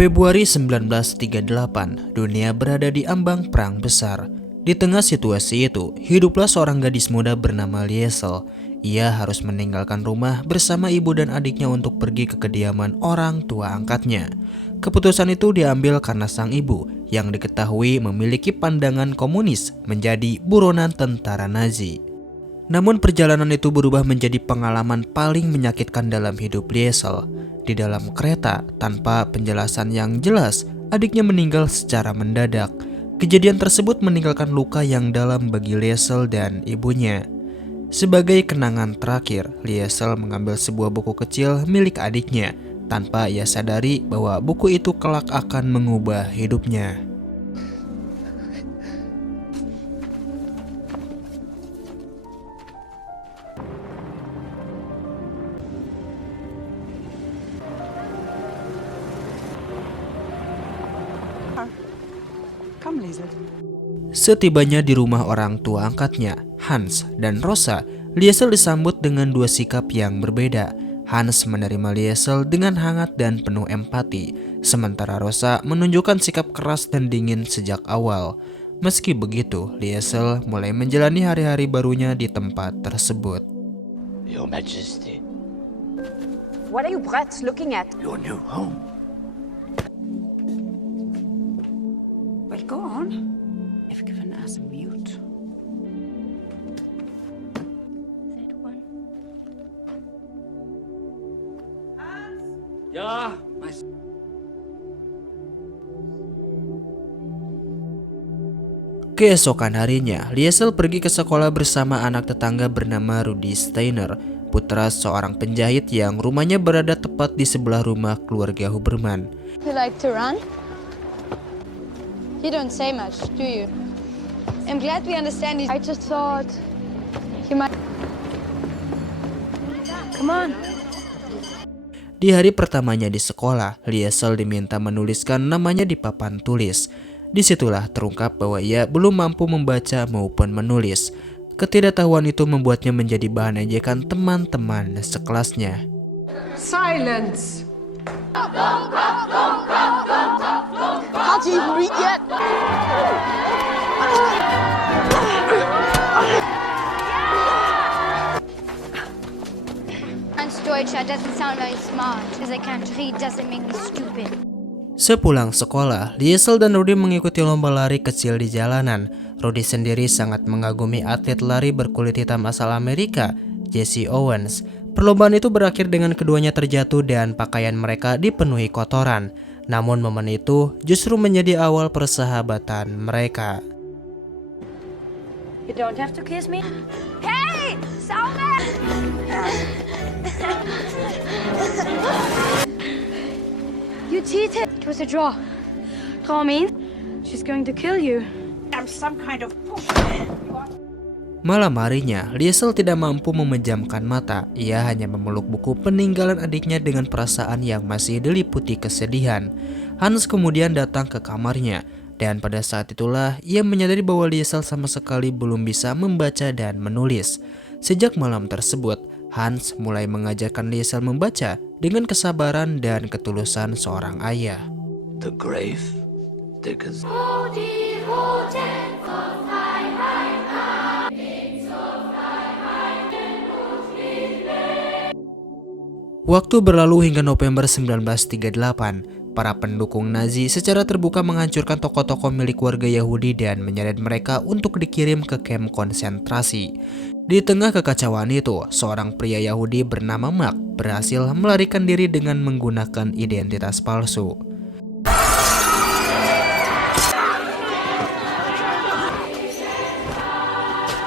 Februari 1938, dunia berada di ambang perang besar. Di tengah situasi itu, hiduplah seorang gadis muda bernama Liesel. Ia harus meninggalkan rumah bersama ibu dan adiknya untuk pergi ke kediaman orang tua angkatnya. Keputusan itu diambil karena sang ibu yang diketahui memiliki pandangan komunis menjadi buronan tentara Nazi. Namun perjalanan itu berubah menjadi pengalaman paling menyakitkan dalam hidup Liesel. Di dalam kereta, tanpa penjelasan yang jelas, adiknya meninggal secara mendadak. Kejadian tersebut meninggalkan luka yang dalam bagi Liesel dan ibunya. Sebagai kenangan terakhir, Liesel mengambil sebuah buku kecil milik adiknya, tanpa ia sadari bahwa buku itu kelak akan mengubah hidupnya. Setibanya di rumah orang tua angkatnya, Hans dan Rosa, Liesel disambut dengan dua sikap yang berbeda. Hans menerima Liesel dengan hangat dan penuh empati, sementara Rosa menunjukkan sikap keras dan dingin sejak awal. Meski begitu, Liesel mulai menjalani hari-hari barunya di tempat tersebut. Your Majesty, What are you brats looking at? your new home. Well, go on. I've given us a mute. That one. Ja, my Keesokan harinya, Liesel pergi ke sekolah bersama anak tetangga bernama Rudi Steiner, putra seorang penjahit yang rumahnya berada tepat di sebelah rumah keluarga Huberman. You like to run? You don't say much, do you? I'm glad we understand each. I just thought you might. Come on. Di hari pertamanya di sekolah, Liesel diminta menuliskan namanya di papan tulis. Disitulah terungkap bahwa ia belum mampu membaca maupun menulis. Ketidaktahuan itu membuatnya menjadi bahan ejekan teman-teman sekelasnya. Silence! Can't you even read yet? Hans Deutscher doesn't sound very smart. Because I can't read doesn't make me stupid. Sepulang sekolah, Liesel dan Rudi mengikuti lomba lari kecil di jalanan. Rudi sendiri sangat mengagumi atlet lari berkulit hitam asal Amerika, Jesse Owens. Perlombaan itu berakhir dengan keduanya terjatuh dan pakaian mereka dipenuhi kotoran. Namun momen itu justru menjadi awal persahabatan mereka. You don't have to kiss me. Hey! Sauber! You cheated. It was a draw. Draw means she's going to kill you. I'm some kind of Malam harinya, Liesel tidak mampu memejamkan mata. Ia hanya memeluk buku peninggalan adiknya dengan perasaan yang masih diliputi kesedihan. Hans kemudian datang ke kamarnya, dan pada saat itulah ia menyadari bahwa Liesel sama sekali belum bisa membaca dan menulis. Sejak malam tersebut, Hans mulai mengajarkan Liesel membaca dengan kesabaran dan ketulusan seorang ayah. the grave diggers. Waktu berlalu hingga November 1938. Para pendukung Nazi secara terbuka menghancurkan toko-toko milik warga Yahudi dan menyeret mereka untuk dikirim ke kamp konsentrasi. Di tengah kekacauan itu, seorang pria Yahudi bernama Mark berhasil melarikan diri dengan menggunakan identitas palsu.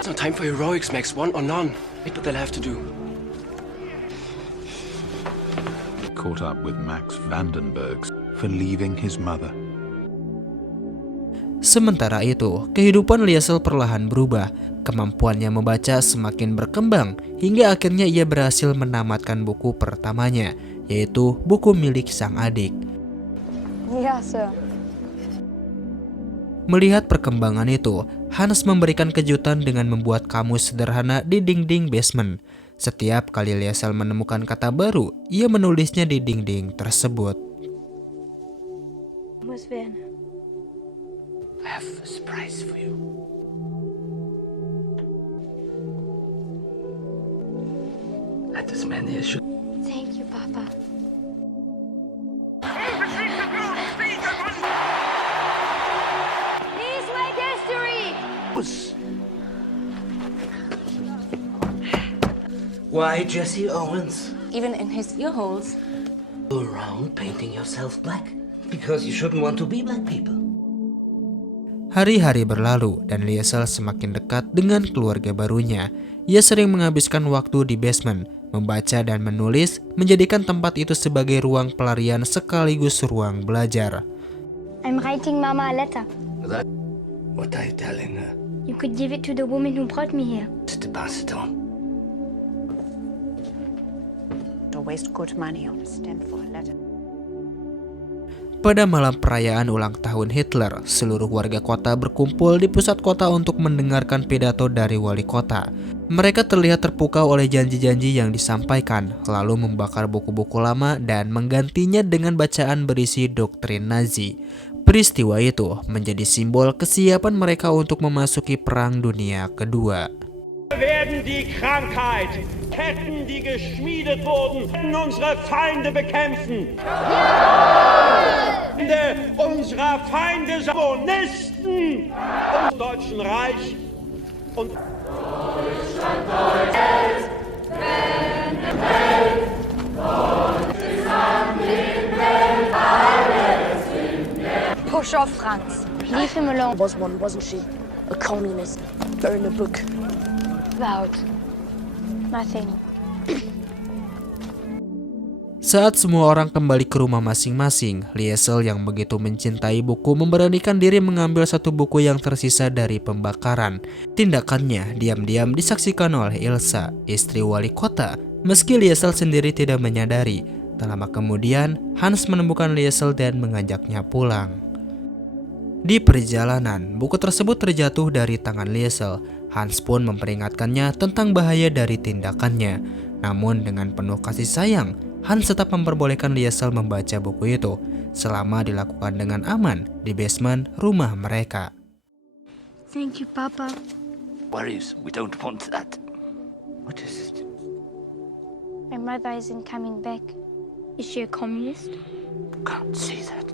It's no time for heroics, Max. One or none. What they'll have to do. Caught up with Max Vandenberg for leaving his mother. Sementara itu, kehidupan Liesel perlahan berubah. Kemampuannya membaca semakin berkembang hingga akhirnya ia berhasil menamatkan buku pertamanya, yaitu buku milik sang adik. Yeah, sir. Melihat perkembangan itu, Hans memberikan kejutan dengan membuat kamus sederhana di dinding basement. Setiap kali Liesel menemukan kata baru, ia menulisnya di dinding tersebut. Muss werden. I have a surprise for you. Let as many as you. Thank you, Papa. Please make history! Why, Jesse Owens? Even in his ear holes. Go around painting yourself black because you shouldn't want to be black people. Hari-hari berlalu dan Liesel semakin dekat dengan keluarga barunya. Ia sering menghabiskan waktu di basement, membaca dan menulis, menjadikan tempat itu sebagai ruang pelarian sekaligus ruang belajar. I'm writing Mama a letter. What are you telling her? You could give it to the woman who brought me here. Just to pass it on. Don't waste good money on a stamp for a letter. Pada malam perayaan ulang tahun Hitler, seluruh warga kota berkumpul di pusat kota untuk mendengarkan pidato dari wali kota. Mereka terlihat terpukau oleh janji-janji yang disampaikan, lalu membakar buku-buku lama dan menggantinya dengan bacaan berisi doktrin Nazi. Peristiwa itu menjadi simbol kesiapan mereka untuk memasuki Perang Dunia Kedua. Wir werden die Krankheit, Ketten, die geschmiedet wurden, unsere Feinde bekämpfen. Unserer Feinde Kommunisten im Deutschen Reich und Push off, Franz. Leave him alone. Was one, wasn't she? A communist. Burn a book. About nothing. Saat semua orang kembali ke rumah masing-masing, Liesel yang begitu mencintai buku memberanikan diri mengambil satu buku yang tersisa dari pembakaran. Tindakannya diam-diam disaksikan oleh Ilsa, istri wali kota, meski Liesel sendiri tidak menyadari. Tak lama kemudian, Hans menemukan Liesel dan mengajaknya pulang. Di perjalanan, buku tersebut terjatuh dari tangan Liesel. Hans pun memperingatkannya tentang bahaya dari tindakannya. Namun dengan penuh kasih sayang, Hans tetap memperbolehkan Liesel membaca buku itu selama dilakukan dengan aman di basement rumah mereka. Thank you, Papa. Worries, we don't want that. What is it? My mother isn't coming back. Is she a communist? Can't see that.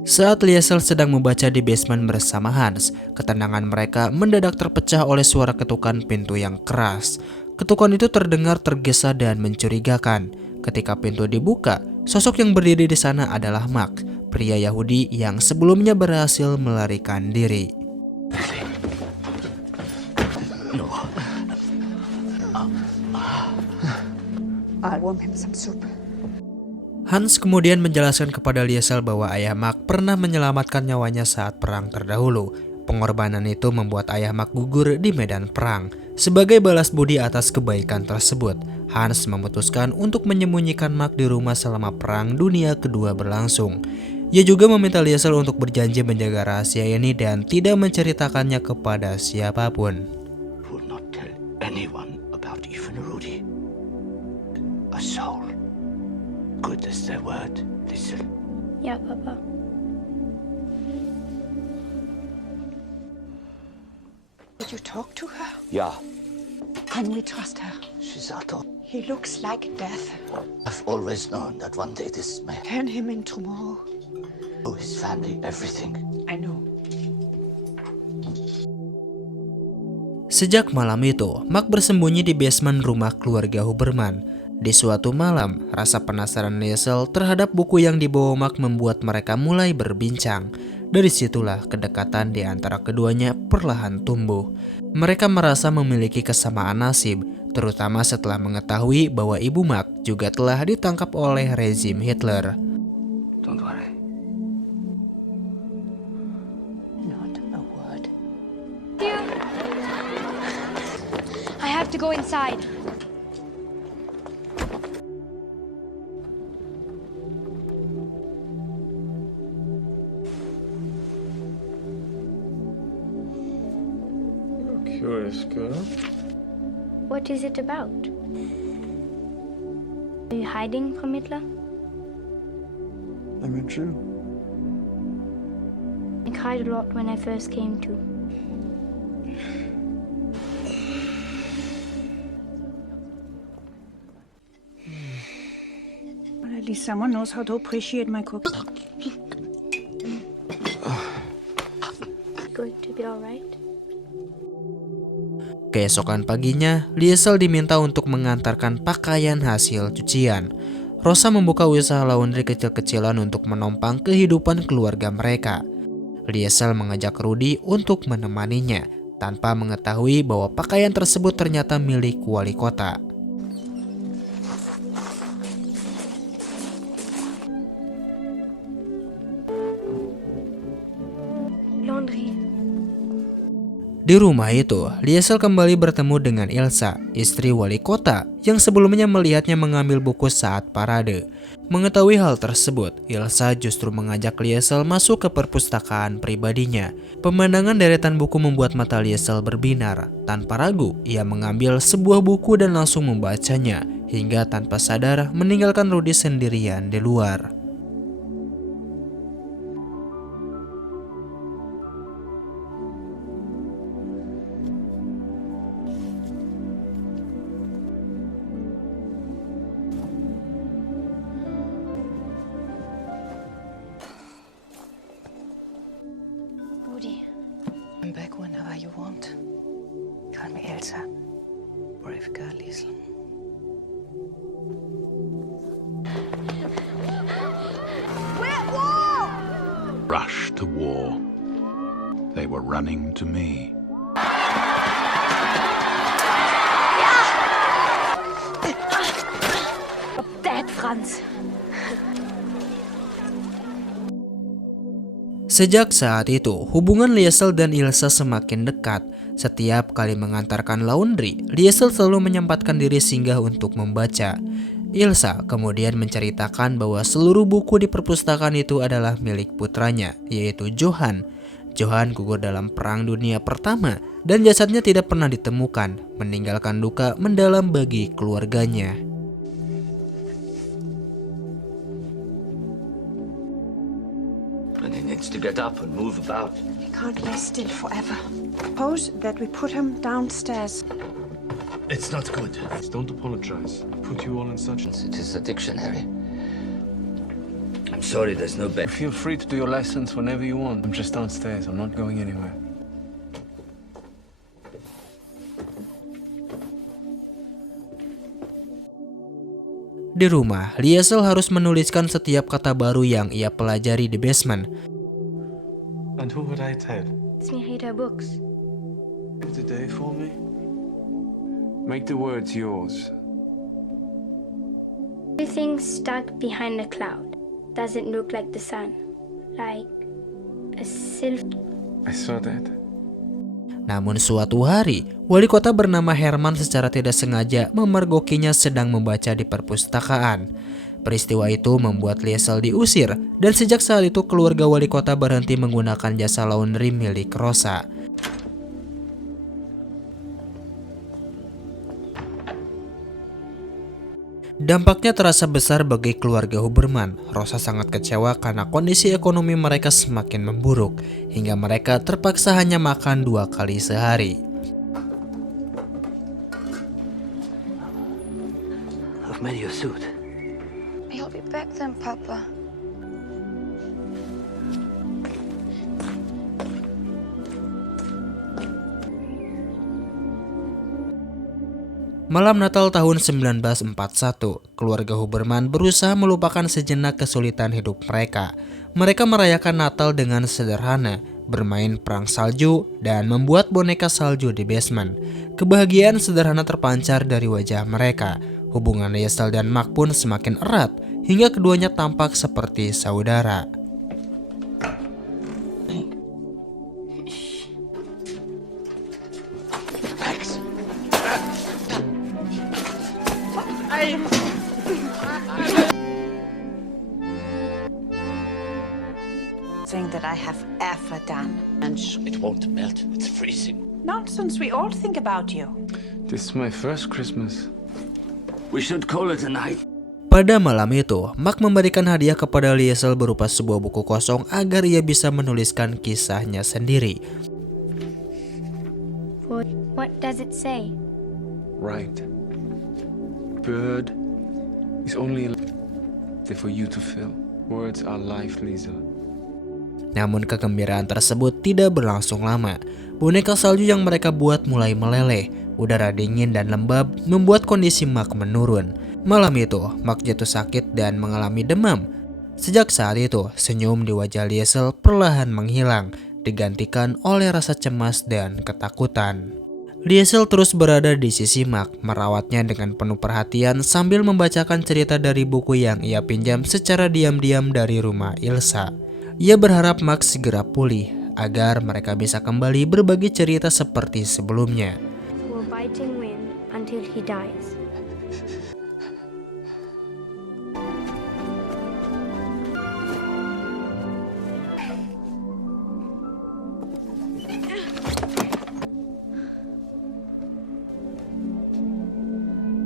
Saat Liesel sedang membaca di basement bersama Hans, ketenangan mereka mendadak terpecah oleh suara ketukan pintu yang keras. Ketukan itu terdengar tergesa dan mencurigakan. Ketika pintu dibuka, sosok yang berdiri di sana adalah Max, pria Yahudi yang sebelumnya berhasil melarikan diri. I'll warm him some soup. Hans kemudian menjelaskan kepada Liesel bahwa ayah Max pernah menyelamatkan nyawanya saat perang terdahulu. Pengorbanan itu membuat ayah Max gugur di medan perang. Sebagai balas budi atas kebaikan tersebut, Hans memutuskan untuk menyembunyikan Max di rumah selama Perang Dunia Kedua berlangsung. Ia juga meminta Liesel untuk berjanji menjaga rahasia ini dan tidak menceritakannya kepada siapapun. Will not tell anyone about even Rudy. A soul. Good as their word, Liesel. Yeah, Papa. Did you talk to her? Yeah, Can we trust her? she's Otto. He looks like death. I've always known that one day this man, Turn him in tomorrow. his family, everything. I know. Sejak malam itu, Max bersembunyi di basement rumah keluarga Huberman. Di suatu malam, rasa penasaran Liesel terhadap buku yang dibawa Max membuat mereka mulai berbincang. Dari situlah kedekatan di antara keduanya perlahan tumbuh. Mereka merasa memiliki kesamaan nasib, terutama setelah mengetahui bahwa ibu Max juga telah ditangkap oleh rezim Hitler. Don't worry. Not a word. I have to go inside. curious girl. What is it about? Are you hiding from Hitler? I met you. I cried a lot when I first came to. Well, at least someone knows how to appreciate my cooks. Going to be alright? Keesokan paginya, Liesel diminta untuk mengantarkan pakaian hasil cucian. Rosa membuka usaha laundry kecil-kecilan untuk menopang kehidupan keluarga mereka. Liesel mengajak Rudy untuk menemaninya, tanpa mengetahui bahwa pakaian tersebut ternyata milik wali kota. Laundry. Di rumah itu, Liesel kembali bertemu dengan Ilsa, istri wali kota yang sebelumnya melihatnya mengambil buku saat parade. Mengetahui hal tersebut, Ilsa justru mengajak Liesel masuk ke perpustakaan pribadinya. Pemandangan deretan buku membuat mata Liesel berbinar. Tanpa ragu, ia mengambil sebuah buku dan langsung membacanya, hingga tanpa sadar meninggalkan Rudy sendirian di luar. I'm back whenever you want. Call me Elsa. Brave girl, Liesel. Rush to war. They were running to me. Dad, Franz. Sejak saat itu, hubungan Liesel dan Ilsa semakin dekat. Setiap kali mengantarkan laundry, Liesel selalu menyempatkan diri singgah untuk membaca. Ilsa kemudian menceritakan bahwa seluruh buku di perpustakaan itu adalah milik putranya, yaitu Johann. Johann gugur dalam Perang Dunia Pertama dan jasadnya tidak pernah ditemukan, meninggalkan duka mendalam bagi keluarganya. And he needs to get up and move about. He can't lay still forever. Suppose that we put him downstairs. It's not good. Don't apologize. Put you all in such. It is a dictionary. I'm sorry, there's no bed. Feel free to do your lessons whenever you want. I'm just downstairs. I'm not going anywhere. Di rumah, Liesel harus menuliskan setiap kata baru yang ia pelajari di basement. And who would I tell? Let me read her books. Give the day for me. Make the words yours. Everything's stuck behind a cloud. Doesn't look like the sun. Like a silk. I saw that. Namun suatu hari, wali kota bernama Herman secara tidak sengaja memergokinya sedang membaca di perpustakaan. Peristiwa itu membuat Liesel diusir, dan sejak saat itu keluarga wali kota berhenti menggunakan jasa laundry milik Rosa. Dampaknya terasa besar bagi keluarga Huberman. Rosa sangat kecewa karena kondisi ekonomi mereka semakin memburuk, hingga mereka terpaksa hanya makan 2 kali sehari. I've made you a suit. You'll be back then, Papa. Malam Natal tahun 1941, keluarga Huberman berusaha melupakan sejenak kesulitan hidup mereka. Mereka merayakan Natal dengan sederhana, bermain perang salju, dan membuat boneka salju di basement. Kebahagiaan sederhana terpancar dari wajah mereka. Hubungan Liesel dan Mac pun semakin erat, hingga keduanya tampak seperti saudara. Thing that I have ever done. And It won't melt. It's freezing. nonsense, we all think about you. This is my first Christmas. We should call it a night. Pada malam itu, Max memberikan hadiah kepada Liesel berupa sebuah buku kosong agar ia bisa menuliskan kisahnya sendiri. What does it say? Right. Bird is only for you to fill. Words are life, Liesel. Namun kegembiraan tersebut tidak berlangsung lama. Boneka salju yang mereka buat mulai meleleh. Udara dingin dan lembab membuat kondisi Max menurun. Malam itu, Max jatuh sakit dan mengalami demam. Sejak saat itu, senyum di wajah Liesel perlahan menghilang, digantikan oleh rasa cemas dan ketakutan. Liesel terus berada di sisi Max, merawatnya dengan penuh perhatian sambil membacakan cerita dari buku yang ia pinjam secara diam-diam dari rumah Ilsa. Ia berharap Max segera pulih, agar mereka bisa kembali berbagi cerita seperti sebelumnya. Will biting wind until he dies.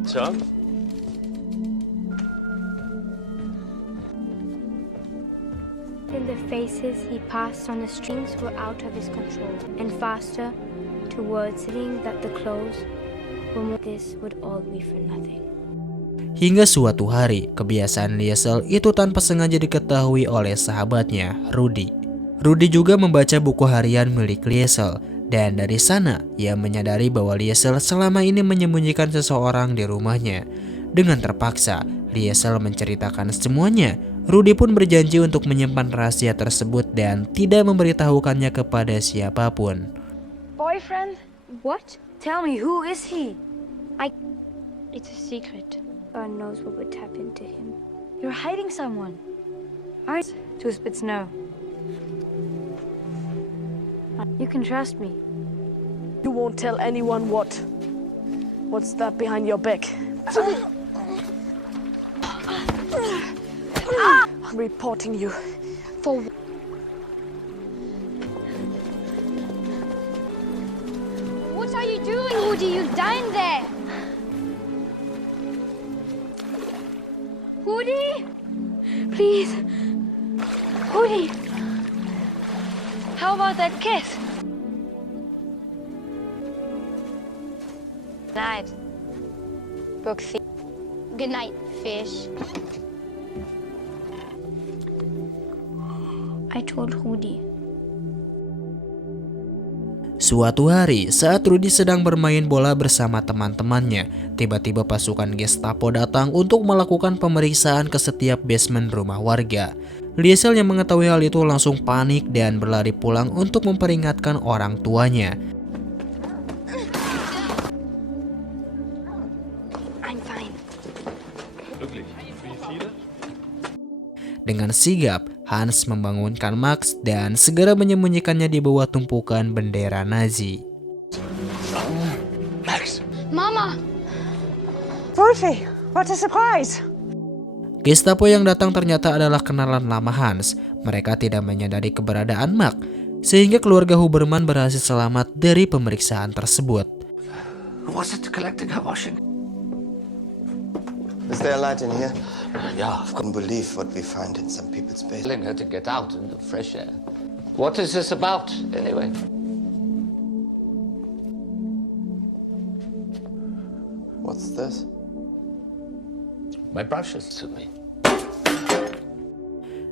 So? In the faces he passed on the strings were out of his control, and faster towards seeing that the clothes were more. This would all be for nothing. Hingga suatu hari, kebiasaan Liesel itu tanpa sengaja diketahui oleh sahabatnya, Rudy. Rudy juga membaca buku harian milik Liesel, dan dari sana ia menyadari bahwa Liesel selama ini menyembunyikan seseorang di rumahnya. Dengan terpaksa, Liesel menceritakan semuanya. Rudy pun berjanji untuk menyimpan rahasia tersebut dan tidak memberitahukannya kepada siapapun. Boyfriend? What? Tell me, who is he? It's a secret. God knows what would happen to him. You're hiding someone. Aren't Two Spits no. You can trust me. You won't tell anyone what? What's that behind your back? I'm reporting you. For What are you doing, Woody? You dying there? Woody? Please. Woody. how about that kiss? Night. Book Good night, fish. I told Rudy. Suatu hari, saat Rudy sedang bermain bola bersama teman-temannya, tiba-tiba pasukan Gestapo datang untuk melakukan pemeriksaan ke setiap basement rumah warga. Liesel yang mengetahui hal itu langsung panik dan berlari pulang untuk memperingatkan orang tuanya. I'm fine. Dengan sigap, Hans membangunkan Max dan segera menyembunyikannya di bawah tumpukan bendera Nazi. Max! Mama! Wolfie, what a surprise! Gestapo yang datang ternyata adalah kenalan lama Hans. Mereka tidak menyadari keberadaan Max, sehingga keluarga Huberman berhasil selamat dari pemeriksaan tersebut. Was it collecting her washing? Is there a light in here? Yeah, I couldn't believe what we find in some people's base. telling her to get out in the fresh air. What is this about, anyway? What's this? My brushes to me.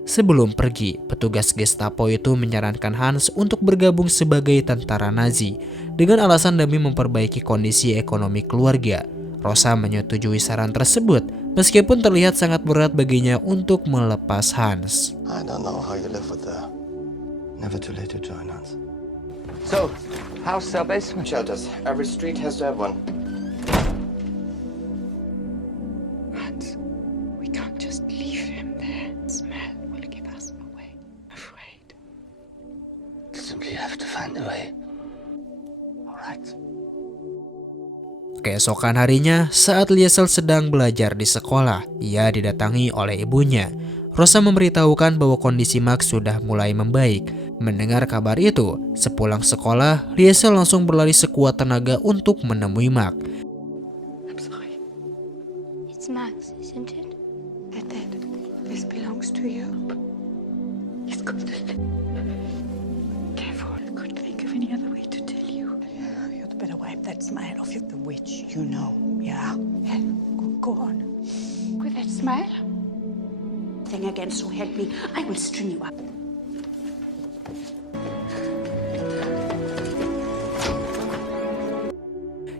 Sebelum pergi, petugas Gestapo itu menyarankan Hans untuk bergabung sebagai tentara Nazi dengan alasan demi memperbaiki kondisi ekonomi keluarga. Rosa menyetujui saran tersebut, meskipun terlihat sangat berat baginya untuk melepas Hans. I don't know how you live with her. Never too late to join us. So, how's our basement? Shelters. Every street has to have one. Hans, we can't just leave him there. Smell will give us away. Afraid. Simply have to find a way. All right. Keesokan harinya, saat Liesel sedang belajar di sekolah, ia didatangi oleh ibunya. Rosa memberitahukan bahwa kondisi Max sudah mulai membaik. Mendengar kabar itu, sepulang sekolah, Liesel langsung berlari sekuat tenaga untuk menemui Max. I'm sorry. It's Max, isn't it? to you. He's got to careful. I couldn't think of any other way to tell you. You'd better wipe that smile off you. The witch, you know. Yeah. Go on. With that smile. Thing again, so help me. I will string you up.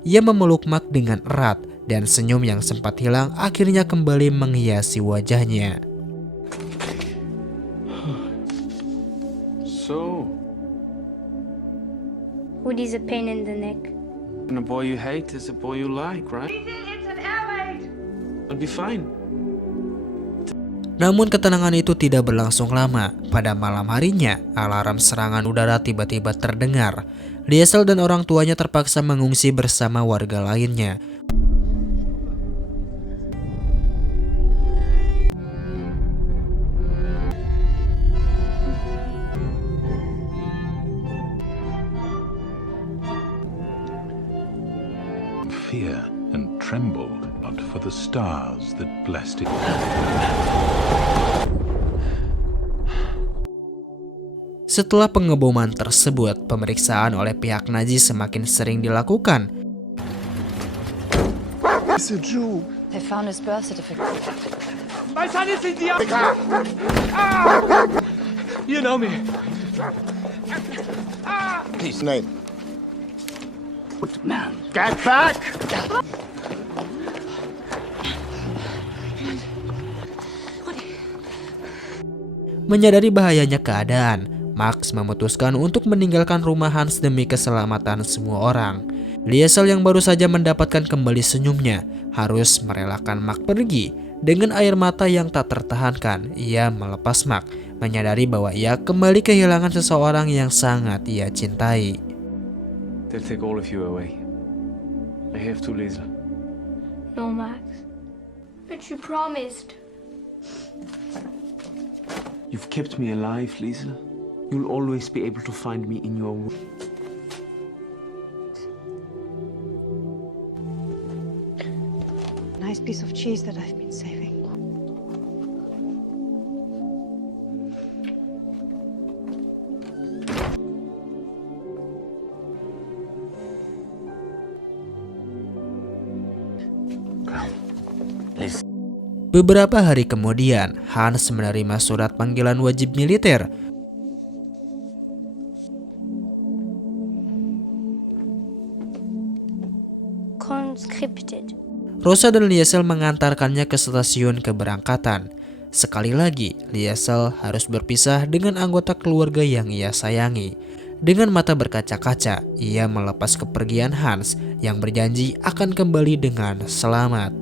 Ia memeluk Mark dengan erat dan senyum yang sempat hilang akhirnya kembali menghiasi wajahnya. So, Woody's a pain in the neck. and a boy you hate is a boy you like, right? It's an air raid. I'll be fine. Namun ketenangan itu tidak berlangsung lama. Pada malam harinya, alarm serangan udara tiba-tiba terdengar. Liesel dan orang tuanya terpaksa mengungsi bersama warga lainnya. Fear and trembled for the stars that blessed it. Setelah pengeboman tersebut, pemeriksaan oleh pihak Nazi semakin sering dilakukan. It's a Jew. They found his birth certificate. My son is in the You know me. His name. Good man. Get back! Menyadari bahayanya keadaan, Max memutuskan untuk meninggalkan rumah Hans demi keselamatan semua orang. Liesel yang baru saja mendapatkan kembali senyumnya harus merelakan Max pergi. Dengan air mata yang tak tertahankan, ia melepas Max, menyadari bahwa ia kembali kehilangan seseorang yang sangat ia cintai. They'll take all of you away. I have to, Liesel. No, Max. But you promised. You've kept me alive, Liesel. You'll always be able to find me in your room. Nice piece of cheese that I've been saving. Beberapa hari kemudian, Hans menerima surat panggilan wajib militer. Conscripted. Rosa dan Liesel mengantarkannya ke stasiun keberangkatan. Sekali lagi, Liesel harus berpisah dengan anggota keluarga yang ia sayangi. Dengan mata berkaca-kaca, ia melepas kepergian Hans yang berjanji akan kembali dengan selamat.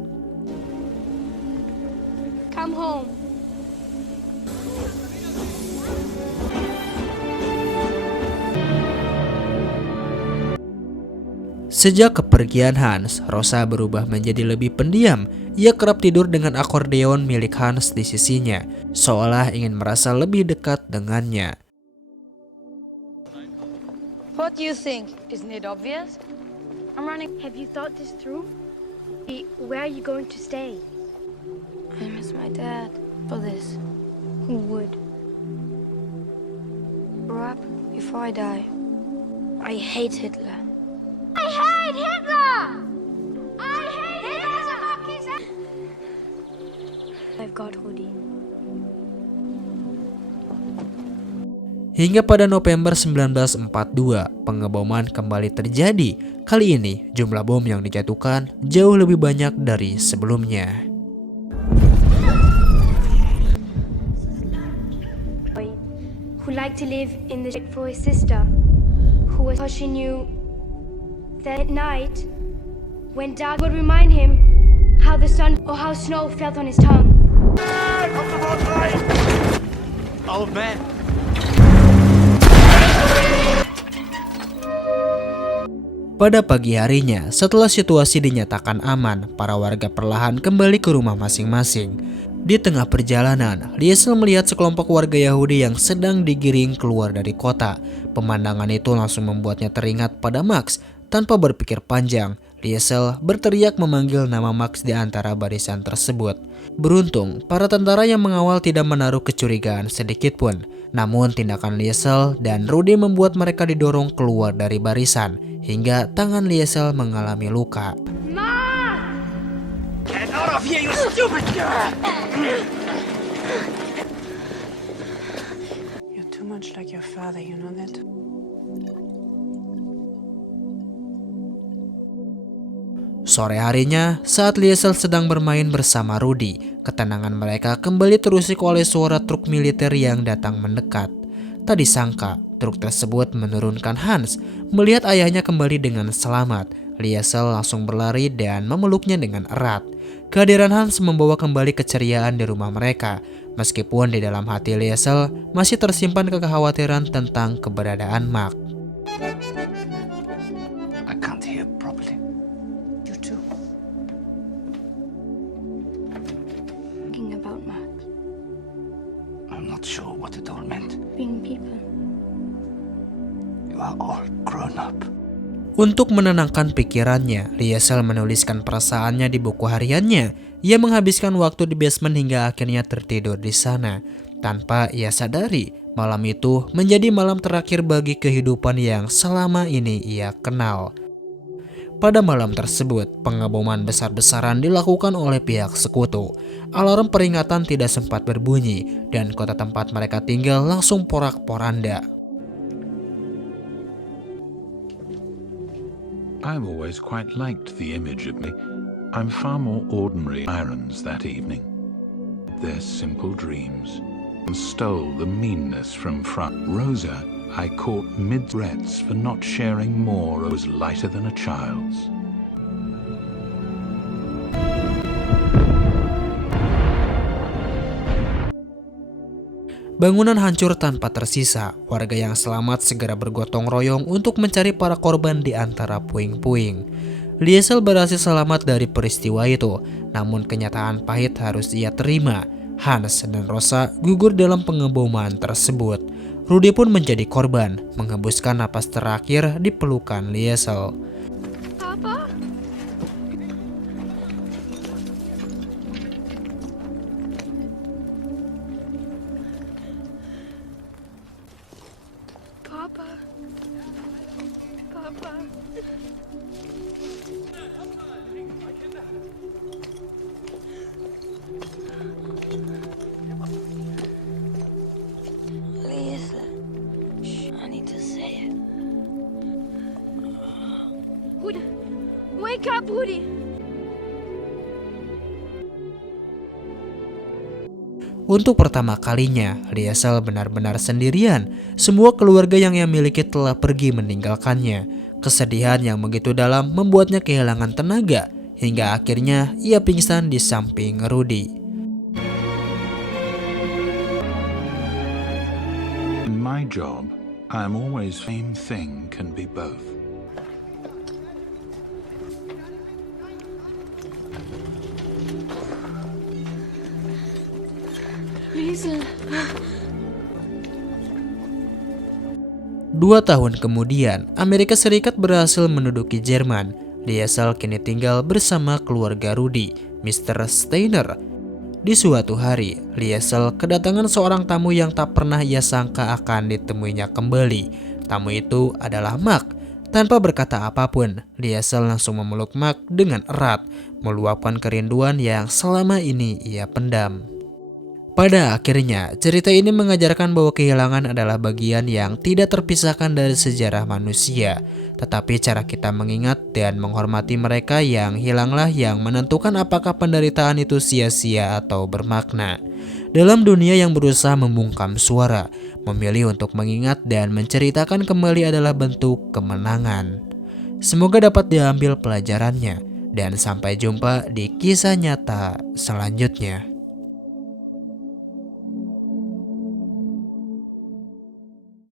Come home. Sejak kepergian Hans, Rosa berubah menjadi lebih pendiam. Ia kerap tidur dengan akordeon milik Hans di sisinya, seolah ingin merasa lebih dekat dengannya. What do you think? Isn't it obvious? I'm running. Have you thought this through? Where are you going to stay? I miss my dad. For this. Who would? Grow up before I die. I hate Hitler. I hate Hitler! I hate Hitler! I've got Woody. Hingga pada November 1942, pengeboman kembali terjadi. Kali ini, jumlah bom yang dijatuhkan jauh lebih banyak dari sebelumnya. Who liked to live in the for his sister, who was pushing you. That at night, when dark would remind him how the sun or how snow felt on his tongue. Oh man. Pada pagi harinya, setelah situasi dinyatakan aman, para warga perlahan kembali ke rumah masing-masing. Di tengah perjalanan, Liesel melihat sekelompok warga Yahudi yang sedang digiring keluar dari kota. Pemandangan itu langsung membuatnya teringat pada Max. Tanpa berpikir panjang, Liesel berteriak memanggil nama Max di antara barisan tersebut. Beruntung, para tentara yang mengawal tidak menaruh kecurigaan sedikit pun. Namun tindakan Liesel dan Rudy membuat mereka didorong keluar dari barisan, hingga tangan Liesel mengalami luka. Get out of here, you stupid girl! You're too much like your father, you know that? Sore harinya, saat Liesel sedang bermain bersama Rudy, ketenangan mereka kembali terusik oleh suara truk militer yang datang mendekat. Tak disangka, truk tersebut menurunkan Hans. Melihat ayahnya kembali dengan selamat, Liesel langsung berlari dan memeluknya dengan erat. Kehadiran Hans membawa kembali keceriaan di rumah mereka, meskipun di dalam hati Liesel masih tersimpan kekhawatiran tentang keberadaan Max. I can't hear properly. You too. Thinking about Max, I'm not sure what it all meant. being people. You are all grown up. Untuk menenangkan pikirannya, Liesel menuliskan perasaannya di buku hariannya. Ia menghabiskan waktu di basement hingga akhirnya tertidur di sana. Tanpa ia sadari, malam itu menjadi malam terakhir bagi kehidupan yang selama ini ia kenal. Pada malam tersebut, pengeboman besar-besaran dilakukan oleh pihak sekutu. Alarm peringatan tidak sempat berbunyi, dan kota tempat mereka tinggal langsung porak-poranda. I've always quite liked the image of me. I'm far more ordinary irons that evening. Their simple dreams and stole the meanness from front. Rosa, I caught mid-threats for not sharing more. Was lighter than a child's. Bangunan hancur tanpa tersisa. Warga yang selamat segera bergotong royong untuk mencari para korban di antara puing-puing. Liesel berhasil selamat dari peristiwa itu, namun kenyataan pahit harus ia terima. Hans dan Rosa gugur dalam pengeboman tersebut. Rudy pun menjadi korban, menghembuskan napas terakhir di pelukan Liesel. Papa? Papa? Papa? Lisa, I need to say it. Woody, wake up, Woody! Untuk pertama kalinya, Liesel benar-benar sendirian. Semua keluarga yang ia miliki telah pergi meninggalkannya. Kesedihan yang begitu dalam membuatnya kehilangan tenaga, hingga akhirnya ia pingsan di samping Rudy. In my job, I'm always same thing can be both. Lisa. 2 tahun kemudian, Amerika Serikat berhasil menduduki Jerman. Liesel kini tinggal bersama keluarga Rudy, Mr. Steiner. Di suatu hari, Liesel kedatangan seorang tamu yang tak pernah ia sangka akan ditemuinya kembali. Tamu itu adalah Max. Tanpa berkata apapun, Liesel langsung memeluk Max dengan erat, meluapkan kerinduan yang selama ini ia pendam. Pada akhirnya, cerita ini mengajarkan bahwa kehilangan adalah bagian yang tidak terpisahkan dari sejarah manusia. Tetapi cara kita mengingat dan menghormati mereka yang hilanglah yang menentukan apakah penderitaan itu sia-sia atau bermakna. Dalam dunia yang berusaha membungkam suara, memilih untuk mengingat dan menceritakan kembali adalah bentuk kemenangan. Semoga dapat diambil pelajarannya, dan sampai jumpa di kisah nyata selanjutnya.